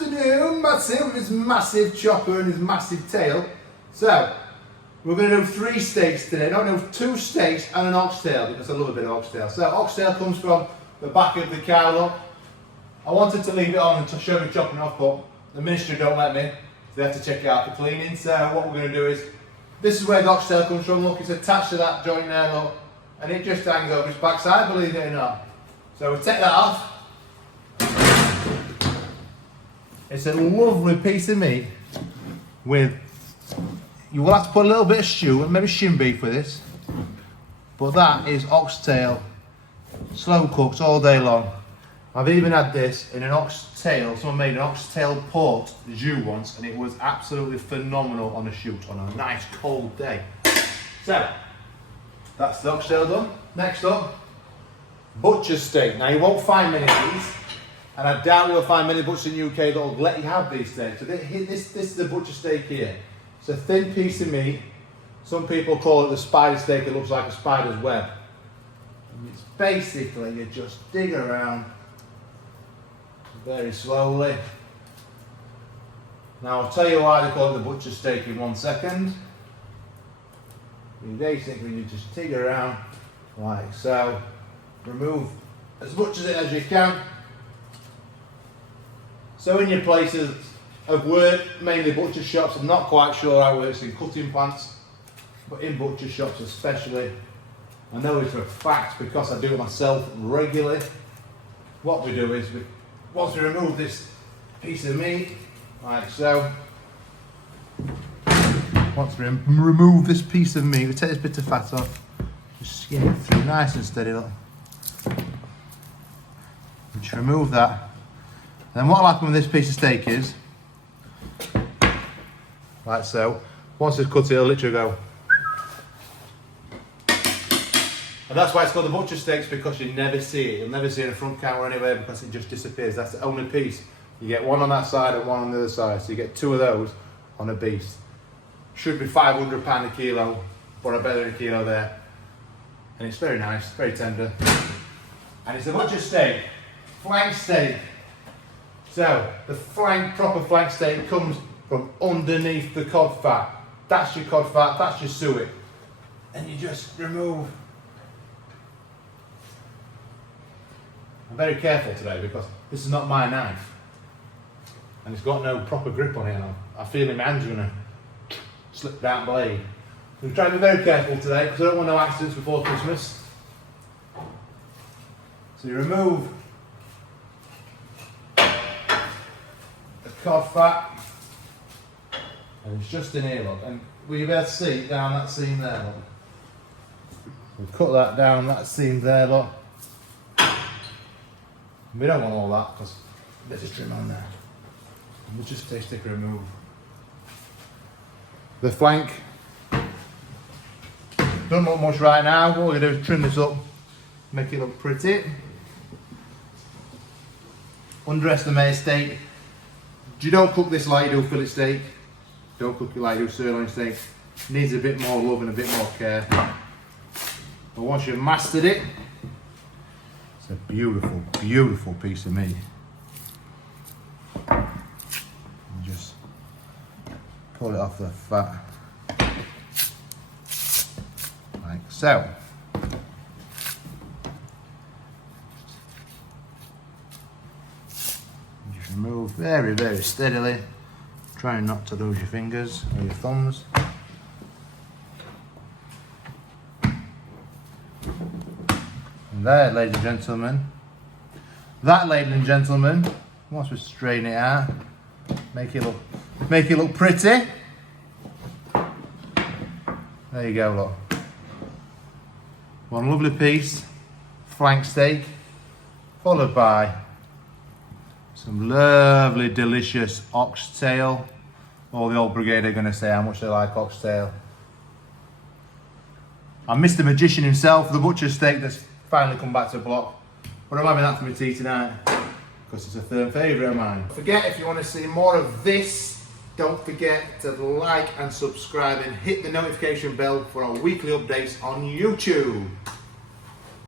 afternoon, Massive, with his massive chopper and his massive tail. So, we're going to do 3 steaks today. No, 2 steaks and an oxtail, because I love a bit of oxtail. So, oxtail comes from the back of the cow, look. I wanted to leave it on and to show me chopping off, but the ministry don't let me. They have to check it out for cleaning. So, what we're going to do is, this is where the oxtail comes from, look. It's attached to that joint there, look. And it just hangs over its backside, believe it or not. So, we'll take that off. It's a lovely piece of meat with, you will have to put a little bit of stew and maybe shin beef with this, but that is oxtail, slow cooked all day long. I've even had this in an oxtail, someone made an oxtail port jus once, and it was absolutely phenomenal on a shoot on a nice cold day. So, that's the oxtail done. Next up, butcher's steak. Now you won't find many of these. And I doubt you'll find many butchers in the UK that will let you have these steaks. So this is the butcher steak here. It's a thin piece of meat. Some people call it the spider steak. It looks like a spider's web. And it's basically, you just dig around very slowly. Now I'll tell you why they call it the butcher steak in 1 second. You basically, you just dig around like so. Remove as much of it as you can. So in your places of work, mainly butcher shops, I'm not quite sure how it works in cutting plants, but in butcher shops especially, I know this for a fact because I do it myself regularly. What we do is, once we remove this piece of meat, like so, once we remove this piece of meat, we take this bit of fat off, just skin it through nice and steady, look. We just remove that. Then what will happen with this piece of steak is, like so, once it's cut it'll literally go. And that's why it's called the butcher steaks, because you never see it. You'll never see it in a front counter or anywhere because it just disappears. That's the only piece. You get one on that side and one on the other side. So you get 2 of those on a beast. Should be £500 a kilo, but I bet there's a kilo there. And it's very nice, very tender. And it's a butcher steak, flank steak. So, the proper flank steak comes from underneath the cod fat. That's your cod fat, that's your suet. And you just remove. I'm very careful today because this is not my knife. And it's got no proper grip on it. And I feel in my hands are going to slip down blade. I'm trying to be very careful today because I don't want no accidents before Christmas. So you remove cod fat, and it's just in here, look, and will you be able to see down that seam there, look? We'll cut that down that seam there, look. We don't want all that because there's a trim on there. And we'll just stick remove. The flank, don't look much right now. What we're going to do is trim this up, make it look pretty. Underestimate steak. You don't cook this like you do fillet steak. Don't cook it like you do sirloin steak. It needs a bit more love and a bit more care. But once you've mastered it, it's a beautiful, beautiful piece of meat. And just pull it off the fat. Like so. Remove very, very steadily, trying not to lose your fingers or your thumbs. And there, ladies and gentlemen, that, ladies and gentlemen, once we straighten it out, make it look pretty. There you go, look. One lovely piece, flank steak, followed by some lovely, delicious oxtail. All the old brigade are going to say how much they like oxtail. I missed the magician himself, the butcher steak that's finally come back to the block. But I'm having that for my tea tonight because it's a firm favourite of mine. Don't forget, if you want to see more of this, don't forget to like and subscribe and hit the notification bell for our weekly updates on YouTube.